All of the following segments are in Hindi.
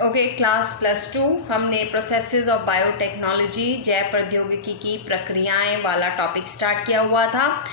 ओके, क्लास +2 हमने प्रोसेसेस ऑफ बायोटेक्नोलॉजी, जैव प्रौद्योगिकी की प्रक्रियाएं वाला टॉपिक स्टार्ट किया हुआ था।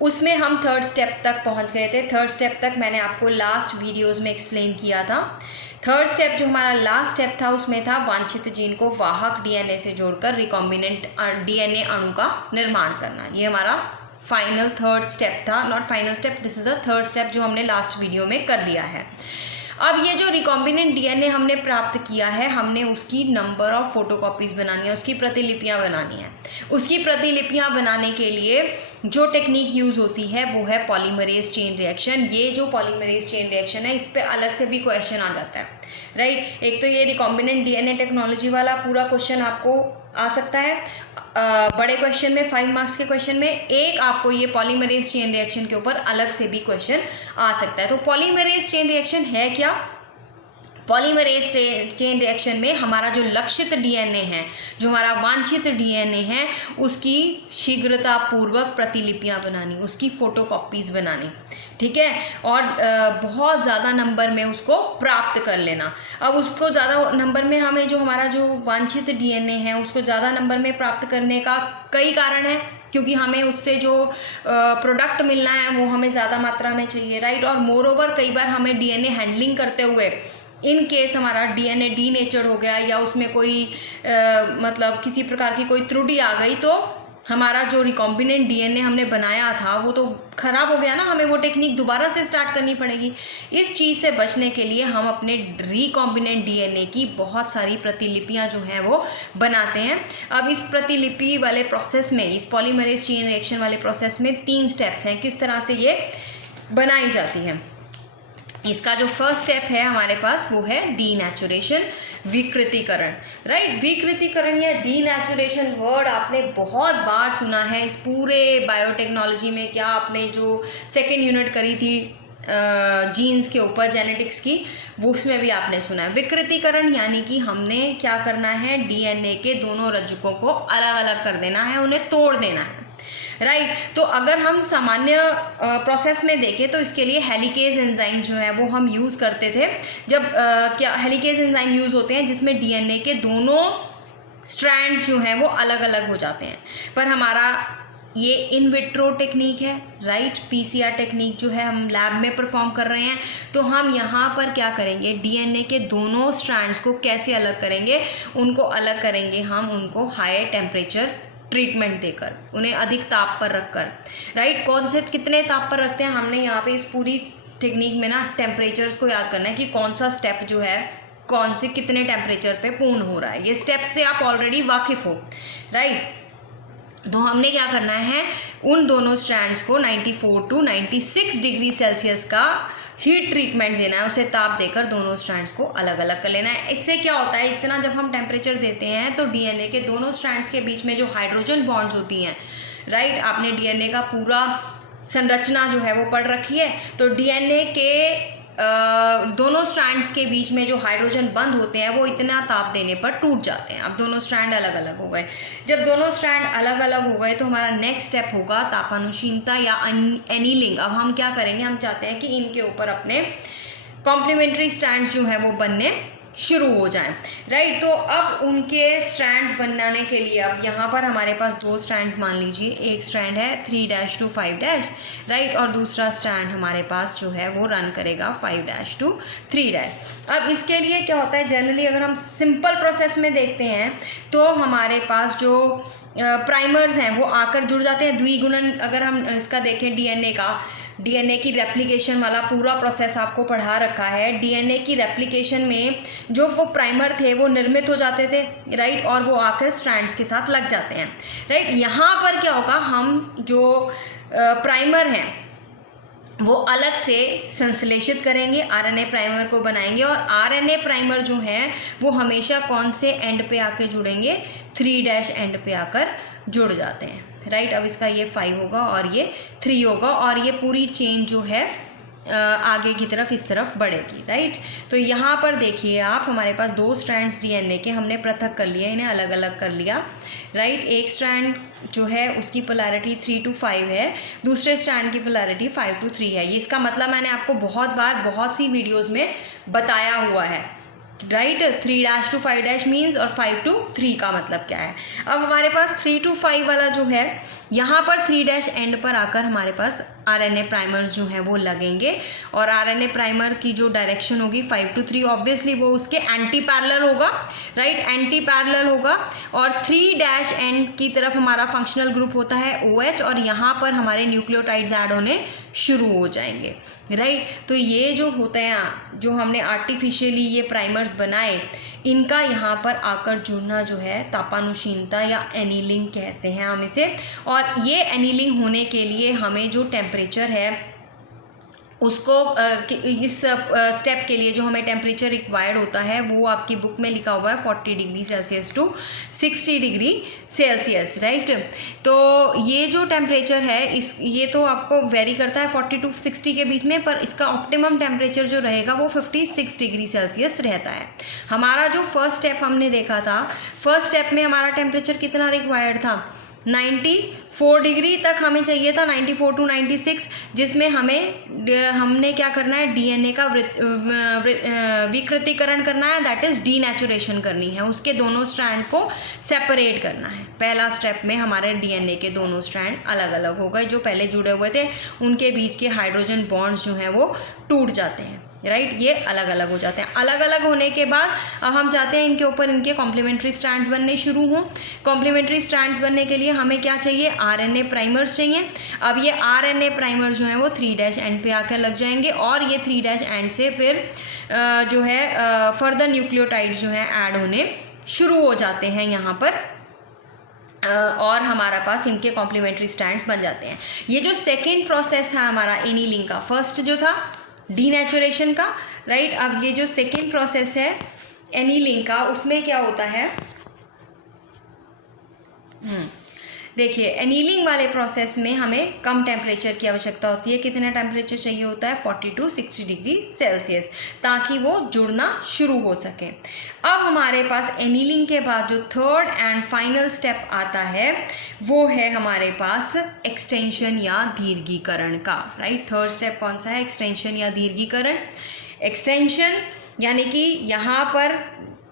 उसमें हम 3rd स्टेप तक पहुंच गए थे। 3rd स्टेप तक मैंने आपको लास्ट वीडियोस में एक्सप्लेन किया था। 3rd स्टेप जो हमारा लास्ट स्टेप था उसमें था वांछित जीन को वाहक डीएनए से जोड़कर रिकॉम्बिनेंट डीएनए अणु का निर्माण करना। ये हमारा फाइनल 3rd स्टेप था, not final step, this is a 3rd step जो हमने लास्ट वीडियो में कर लिया है। अब ये जो रिकॉम्बिनेंट डीएनए हमने प्राप्त किया है, हमने उसकी नंबर ऑफ फोटोकॉपीज़ बनानी है, उसकी प्रतिलिपियाँ बनानी है। उसकी प्रतिलिपियाँ बनाने के लिए जो टेक्निक यूज़ होती है वो है पॉलीमरेज चेन रिएक्शन। ये जो पॉलीमरेज चेन रिएक्शन है, इस पर अलग से भी क्वेश्चन आ जाता है, राइट। एक तो ये रिकॉम्बिनेंट डीएनए टेक्नोलॉजी वाला पूरा क्वेश्चन आपको आ सकता है बड़े क्वेश्चन में, 5 मार्क्स के क्वेश्चन में। एक आपको ये पॉलीमरेज चेन रिएक्शन के ऊपर अलग से भी क्वेश्चन आ सकता है। तो पॉलीमरेज चेन रिएक्शन है क्या? पॉलीमरेज चेन रिएक्शन में हमारा जो लक्षित डीएनए है, जो हमारा वांछित डीएनए है, उसकी शीघ्रतापूर्वक प्रतिलिपियां बनानी, उसकी फोटोकॉपीज़ बनानी, ठीक है, और बहुत ज़्यादा नंबर में उसको प्राप्त कर लेना। अब उसको ज़्यादा नंबर में हमें जो हमारा जो वांछित डीएनए है उसको ज़्यादा नंबर में प्राप्त करने का कई कारण है, क्योंकि हमें उससे जो प्रोडक्ट मिलना है वो हमें ज़्यादा मात्रा में चाहिए, राइट। और मोर ओवर कई बार हमें डीएनए हैंडलिंग करते हुए इन केस हमारा डीएनए डीनेचर हो गया या उसमें कोई मतलब किसी प्रकार की कोई त्रुटि आ गई, तो हमारा जो रिकॉम्बिनेंट डीएनए हमने बनाया था वो तो ख़राब हो गया ना, हमें वो टेक्निक दोबारा से स्टार्ट करनी पड़ेगी। इस चीज़ से बचने के लिए हम अपने रिकॉम्बिनेंट डीएनए की बहुत सारी प्रतिलिपियां जो हैं वो बनाते हैं। अब इस प्रतिलिपि वाले प्रोसेस में, इस पॉलीमरेज चेन रिएक्शन वाले प्रोसेस में 3 स्टेप्स हैं किस तरह से ये बनाई जाती हैं। इसका जो फर्स्ट स्टेप है हमारे पास वो है डीनेचुरेशन, विकृतीकरण, राइट। विकृतीकरण या डीनेचुरेशन वर्ड आपने बहुत बार सुना है इस पूरे बायोटेक्नोलॉजी में। क्या आपने जो 2nd यूनिट करी थी जीन्स के ऊपर, जेनेटिक्स की, वो उसमें भी आपने सुना है। विकृतीकरण यानी कि हमने क्या करना है, डीएनए के दोनों रज्जुकों को अलग अलग कर देना है, उन्हें तोड़ देना है, राइट। तो अगर हम सामान्य प्रोसेस में देखें तो इसके लिए हेलिकेज एंजाइम जो है वो हम यूज़ करते थे। जब क्या हेलिकेज एंजाइम यूज़ होते हैं जिसमें डीएनए के दोनों स्ट्रैंड्स जो हैं वो अलग अलग हो जाते हैं। पर हमारा ये इन विट्रो टेक्निक है, राइट। पीसीआर टेक्निक जो है हम लैब में परफॉर्म कर रहे हैं, तो हम यहाँ पर क्या करेंगे, डीएनए के दोनों स्ट्रैंड्स को कैसे अलग करेंगे, उनको अलग करेंगे हम उनको हाई टेम्परेचर ट्रीटमेंट देकर, उन्हें अधिक ताप पर रखकर, राइट। कौन से कितने ताप पर रखते हैं, हमने यहाँ पे इस पूरी टेक्निक में ना टेम्परेचर्स को याद करना है कि कौन सा स्टेप जो है कौन से कितने टेम्परेचर पे पूर्ण हो रहा है। ये स्टेप से आप ऑलरेडी वाकिफ़ हो, राइट। तो हमने क्या करना है, उन दोनों स्ट्रैंड्स को 94 to 96 डिग्री सेल्सियस का हीट ट्रीटमेंट देना है, उसे ताप देकर दोनों स्ट्रैंड्स को अलग अलग कर लेना है। इससे क्या होता है, इतना जब हम टेम्परेचर देते हैं तो डीएनए के दोनों स्ट्रैंड्स के बीच में जो हाइड्रोजन बॉन्ड्स होती हैं, राइट, आपने डीएनए का पूरा संरचना जो है वो पढ़ रखी है, तो डीएनए के दोनों स्ट्रैंड्स के बीच में जो हाइड्रोजन बंद होते हैं वो इतना ताप देने पर टूट जाते हैं। अब दोनों स्ट्रैंड अलग अलग हो गए। जब दोनों स्ट्रैंड अलग अलग हो गए तो हमारा नेक्स्ट स्टेप होगा तापानुशीलता या एनीलिंग। अब हम क्या करेंगे, हम चाहते हैं कि इनके ऊपर अपने कॉम्प्लीमेंट्री स्ट्रैंड्स जो हैं वो बनने शुरू हो जाएं, राइट। तो अब उनके स्ट्रैंड्स बनाने के लिए अब यहाँ पर हमारे पास 2 स्ट्रैंड्स मान लीजिए, एक स्ट्रैंड है 3' to 5', राइट, और दूसरा स्ट्रैंड हमारे पास जो है वो रन करेगा 5' to 3'। अब इसके लिए क्या होता है, जनरली अगर हम सिंपल प्रोसेस में देखते हैं तो हमारे पास जो प्राइमर्स हैं वो आकर जुड़ जाते हैं। द्विगुणन अगर हम इसका देखें, डीएनए की रेप्लिकेशन वाला पूरा प्रोसेस आपको पढ़ा रखा है। डीएनए की रेप्लिकेशन में जो वो प्राइमर थे वो निर्मित हो जाते थे, राइट, और वो आकर स्ट्रैंड्स के साथ लग जाते हैं, राइट। यहाँ पर क्या होगा, हम जो प्राइमर हैं वो अलग से संश्लेषित करेंगे, आरएनए प्राइमर को बनाएंगे, और आरएनए प्राइमर जो हैं वो हमेशा कौन से एंड पे आके जुड़ेंगे, 3' एंड पे आकर जुड़ जाते हैं, राइट। अब इसका ये 5 होगा और ये 3 होगा, और ये पूरी चेन जो है आगे की तरफ इस तरफ बढ़ेगी, राइट। तो यहाँ पर देखिए आप, हमारे पास 2 स्ट्रैंड्स डीएनए के हमने पृथक कर लिया, इन्हें अलग अलग कर लिया, राइट। एक स्ट्रैंड जो है उसकी पोलैरिटी 3 to 5 है, दूसरे स्ट्रैंड की पोलैरिटी 5 to 3 है। ये इसका मतलब मैंने आपको बहुत बार बहुत सी वीडियोज़ में बताया हुआ है, राइट। 3' to 5' मीन्स और 5 to 3 का मतलब क्या है। अब हमारे पास 3 to 5 वाला जो है, यहाँ पर 3' एंड पर आकर हमारे पास RNA प्राइमर्स जो हैं वो लगेंगे, और RNA प्राइमर की जो डायरेक्शन होगी 5 to 3, ऑब्वियसली वो उसके एंटी पैरेलल होगा, राइट, एंटी पैरेलल होगा। और 3' एंड की तरफ हमारा फंक्शनल ग्रुप होता है OH, और यहाँ पर हमारे न्यूक्लियोटाइड्स ऐड होने शुरू हो जाएंगे, राइट। तो ये जो होते हैं, जो हमने आर्टिफिशियली ये प्राइमर्स बनाए, इनका यहाँ पर आकर जुड़ना जो है तापानुशीनता या एनीलिंग कहते हैं हम इसे। और ये एनीलिंग होने के लिए हमें जो टेम्परेचर है उसको इस स्टेप के लिए जो हमें टेम्परेचर रिक्वायर्ड होता है वो आपकी बुक में लिखा हुआ है 40 degree Celsius to 60 degree Celsius, right. तो ये जो टेम्परेचर है ये तो आपको वेरी करता है 40 to 60 के बीच में, पर इसका ऑप्टिमम टेम्परेचर जो रहेगा वो 56 डिग्री सेल्सियस रहता है। हमारा जो फर्स्ट स्टेप हमने देखा था, फर्स्ट स्टेप में हमारा टेम्परेचर कितना रिक्वायर्ड था, 94 डिग्री तक हमें चाहिए था, 94 to 96, जिसमें हमने क्या करना है, DNA का विकृतीकरण करना है, दैट इज़ डीनेचुरेशन करनी है, उसके दोनों स्ट्रैंड को सेपरेट करना है। पहला स्टेप में हमारे DNA के दोनों स्ट्रैंड अलग अलग हो गए, जो पहले जुड़े हुए थे उनके बीच के हाइड्रोजन बॉन्ड्स जो हैं वो टूट जाते हैं, राइट, ये अलग अलग हो जाते हैं। अलग अलग होने के बाद हम चाहते हैं इनके ऊपर इनके कॉम्प्लीमेंट्री स्ट्रैंड्स बनने शुरू हों। कॉम्प्लीमेंट्री स्ट्रैंड्स बनने के लिए हमें क्या चाहिए, RNA प्राइमर्स चाहिए। अब ये RNA प्राइमर्स जो हैं वो 3' एंड पे आकर लग जाएंगे, और ये 3' एंड से फिर जो है फर्दर न्यूक्लियोटाइड्स जो हैं ऐड होने शुरू हो जाते हैं यहाँ पर, और हमारा पास इनके कॉम्प्लीमेंट्री स्ट्रैंड्स बन जाते हैं। ये जो सेकेंड प्रोसेस है हमारा एनीलिंग का, फर्स्ट जो था डीनेचुरेशन का, राइट। अब ये जो सेकेंड प्रोसेस है एनीलिंग का, उसमें क्या होता है, देखिए एनीलिंग वाले प्रोसेस में हमें कम टेम्परेचर की आवश्यकता होती है। कितना टेम्परेचर चाहिए होता है, 40 to 60 डिग्री सेल्सियस, ताकि वो जुड़ना शुरू हो सके। अब हमारे पास एनीलिंग के बाद जो थर्ड एंड फाइनल स्टेप आता है वो है हमारे पास एक्सटेंशन या दीर्घीकरण का, राइट। थर्ड स्टेप कौन सा है, एक्सटेंशन या दीर्घीकरण। एक्सटेंशन यानी कि यहाँ पर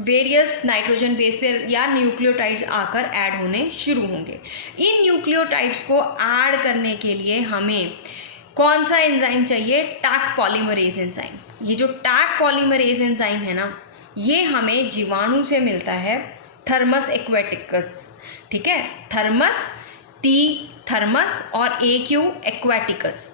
वेरियस नाइट्रोजन बेस पेयर या न्यूक्लियोटाइड्स आकर ऐड होने शुरू होंगे। इन न्यूक्लियोटाइड्स को ऐड करने के लिए हमें कौन सा एंजाइम चाहिए, टैक पॉलीमरेज एंजाइम। ये जो टैक पॉलीमरेज एंजाइम है ना, ये हमें जीवाणु से मिलता है, थर्मस एक्वेटिकस, ठीक है, थर्मस थर्मस और AQ एक्वेटिकस।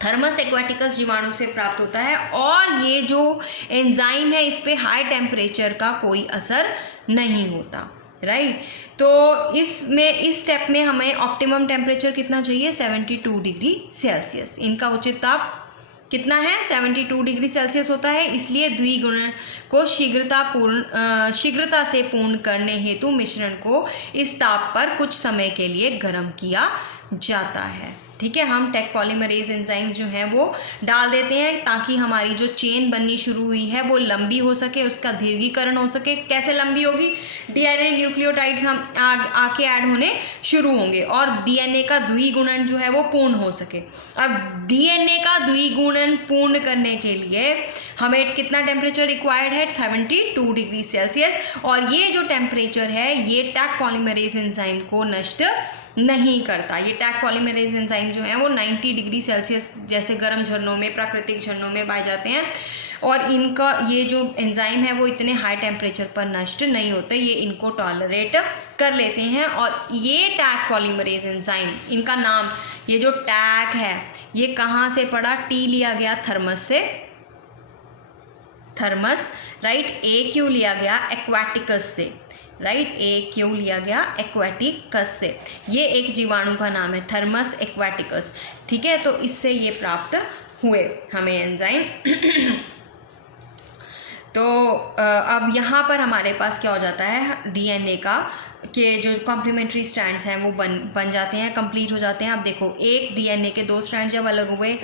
थर्मस एक्वेटिकस जीवाणु से प्राप्त होता है, और ये जो एंजाइम है इस पे हाई टेम्परेचर का कोई असर नहीं होता, राइट। तो इस स्टेप में हमें ऑप्टिमम टेम्परेचर कितना चाहिए, 72 डिग्री सेल्सियस। इनका उचित ताप कितना है, 72 डिग्री सेल्सियस होता है। इसलिए द्विगुणन को शीघ्रता से पूर्ण करने हेतु मिश्रण को इस ताप पर कुछ समय के लिए गर्म किया जाता है, ठीक है। हम टैक पॉलीमरेज एंजाइम्स जो हैं वो डाल देते हैं, ताकि हमारी जो चेन बननी शुरू हुई है वो लंबी हो सके, उसका दीर्घीकरण हो सके। कैसे लंबी होगी, DNA न्यूक्लियोटाइड्स हम आके ऐड होने शुरू होंगे, और DNA का द्विगुणन जो है वो पूर्ण हो सके। अब DNA का द्विगुणन पूर्ण करने के लिए हमें कितना टेम्परेचर रिक्वायर्ड है, 72 डिग्री सेल्सियस। और ये जो टेम्परेचर है ये टैक पॉलीमरेज एंजाइम को नष्ट नहीं करता। ये टैक पॉलीमरेज एंजाइम जो है वो 90 डिग्री सेल्सियस जैसे गर्म झरनों में, प्राकृतिक झरनों में पाए जाते हैं, और इनका ये जो एंजाइम है वो इतने हाई टेम्परेचर पर नष्ट नहीं होते, ये इनको टॉलरेट कर लेते हैं। और ये टैक पॉलीमरेज एंजाइम, इनका नाम, ये जो टैक है ये कहाँ से पड़ा, T लिया गया थर्मस से, थर्मस, राइट। AQ लिया गया एक्वेटिकस से, राइट, AQ लिया गया एक्वेटिकस से। ये एक जीवाणु का नाम है, थर्मस एक्वेटिकस, ठीक है। तो इससे ये प्राप्त हुए हमें एंजाइम। तो अब यहाँ पर हमारे पास क्या हो जाता है, DNA का के जो कॉम्प्लीमेंट्री स्ट्रैंड्स हैं वो बन जाते हैं, कंप्लीट हो जाते हैं। अब देखो, एक DNA के 2 स्ट्रैंड जब अलग हुए,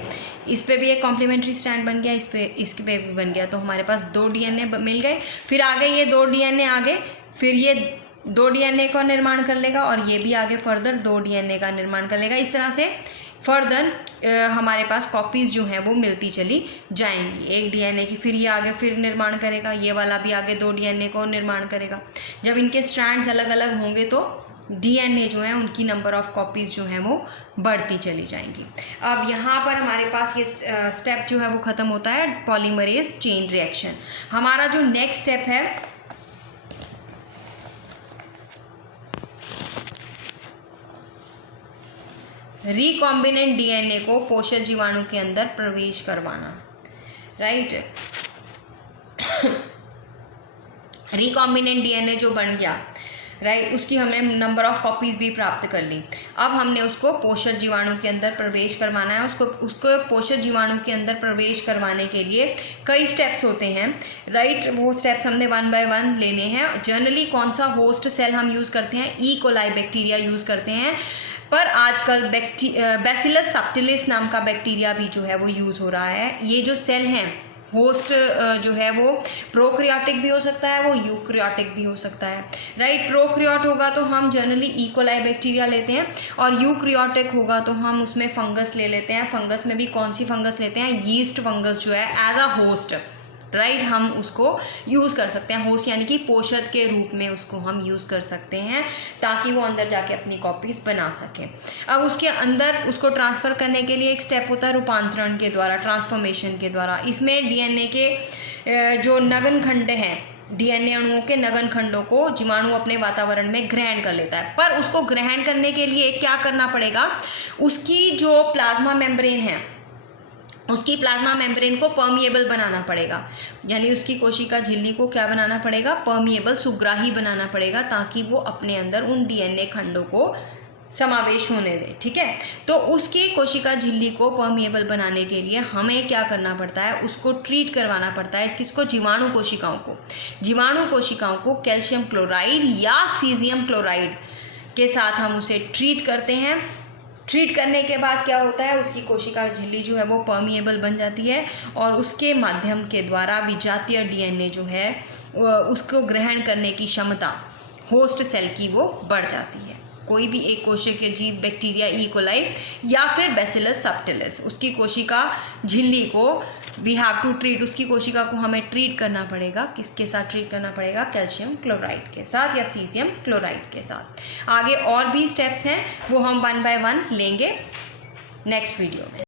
इस पे भी एक कॉम्प्लीमेंट्री स्ट्रैंड बन गया, इसके पे भी बन गया, तो हमारे पास 2 DNA मिल गए। फिर आगे ये 2 DNA आगे, फिर ये 2 DNA का निर्माण कर लेगा, और ये भी आगे फर्दर 2 DNA का निर्माण कर लेगा। इस तरह से फर्दर हमारे पास कॉपीज़ जो हैं वो मिलती चली जाएंगी। एक डीएनए की फिर ये आगे फिर निर्माण करेगा, ये वाला भी आगे 2 डीएनए को निर्माण करेगा। जब इनके स्ट्रैंड्स अलग अलग होंगे तो डीएनए जो है उनकी नंबर ऑफ़ कॉपीज़ जो हैं वो बढ़ती चली जाएंगी। अब यहाँ पर हमारे पास ये स्टेप जो है वो ख़त्म होता है पॉलीमरेज चेन रिएक्शन। हमारा जो नेक्स्ट स्टेप है रिकॉम्बिनेंट डीएनए को पोषक जीवाणु के अंदर प्रवेश करवाना, राइट। रिकॉम्बिनेंट डीएनए जो बन गया, राइट, उसकी हमने नंबर ऑफ़ कॉपीज़ भी प्राप्त कर ली। अब हमने उसको पोषक जीवाणु के अंदर प्रवेश करवाना है। उसको पोषक जीवाणु के अंदर प्रवेश करवाने के लिए कई स्टेप्स होते हैं, राइट। वो स्टेप्स हमने 1 बाय 1 लेने हैं। जनरली कौन सा होस्ट सेल हम यूज़ करते हैं? ई कोलाई बैक्टीरिया यूज़ करते हैं, पर आजकल बैसिलस सबटिलिस नाम का बैक्टीरिया भी जो है वो यूज़ हो रहा है। ये जो सेल हैं होस्ट जो है वो प्रोक्रियाटिक भी हो सकता है, वो यूक्रियाटिक भी हो सकता है, राइट। प्रोक्रियाट होगा तो हम जनरली ई कोलाई बैक्टीरिया लेते हैं, और यूक्रियाटिक होगा तो हम उसमें फंगस ले लेते हैं। फंगस में भी कौन सी फंगस लेते हैं? यीस्ट फंगस जो है एज अ होस्ट, राइट, हम उसको यूज़ कर सकते हैं। होस्ट यानी कि पोषक के रूप में उसको हम यूज़ कर सकते हैं ताकि वो अंदर जाके अपनी कॉपीज़ बना सकें। अब उसके अंदर उसको ट्रांसफ़र करने के लिए एक स्टेप होता है रूपांतरण के द्वारा, ट्रांसफॉर्मेशन के द्वारा। इसमें डीएनए के जो नगन खंड हैं, डीएनए अणुओं के नगन खंडों को जीवाणु अपने वातावरण में ग्रहण कर लेता है। पर उसको ग्रहण करने के लिए क्या करना पड़ेगा? उसकी जो प्लाज्मा मेम्ब्रेन है, उसकी प्लाज्मा मेम्ब्रेन को परमिएबल बनाना पड़ेगा, यानी उसकी कोशिका झिल्ली को क्या बनाना पड़ेगा? परमिएबल, सुग्राही बनाना पड़ेगा, ताकि वो अपने अंदर उन डीएनए खंडों को समावेश होने दे, ठीक है। तो उसकी कोशिका झिल्ली को परमिएबल बनाने के लिए हमें क्या करना पड़ता है? उसको ट्रीट करवाना पड़ता है। किसको? जीवाणु कोशिकाओं को। जीवाणु कोशिकाओं को कैल्शियम क्लोराइड या सीजियम क्लोराइड के साथ हम उसे ट्रीट करते हैं। ट्रीट करने के बाद क्या होता है? उसकी कोशिका झिल्ली जो है वो परमिएबल बन जाती है, और उसके माध्यम के द्वारा विजातीय डीएनए जो है उसको ग्रहण करने की क्षमता होस्ट सेल की वो बढ़ जाती है। कोई भी एक कोशिकीय जीव, बैक्टीरिया, ई कोलाई या फिर बैसिलस सबटिलिस, उसकी कोशिका झिल्ली को वी हैव टू ट्रीट, उसकी कोशिका को हमें ट्रीट करना पड़ेगा। किसके साथ ट्रीट करना पड़ेगा? कैल्शियम क्लोराइड के साथ या सीजियम क्लोराइड के साथ। आगे और भी स्टेप्स हैं, वो हम 1 बाय 1 लेंगे नेक्स्ट वीडियो में।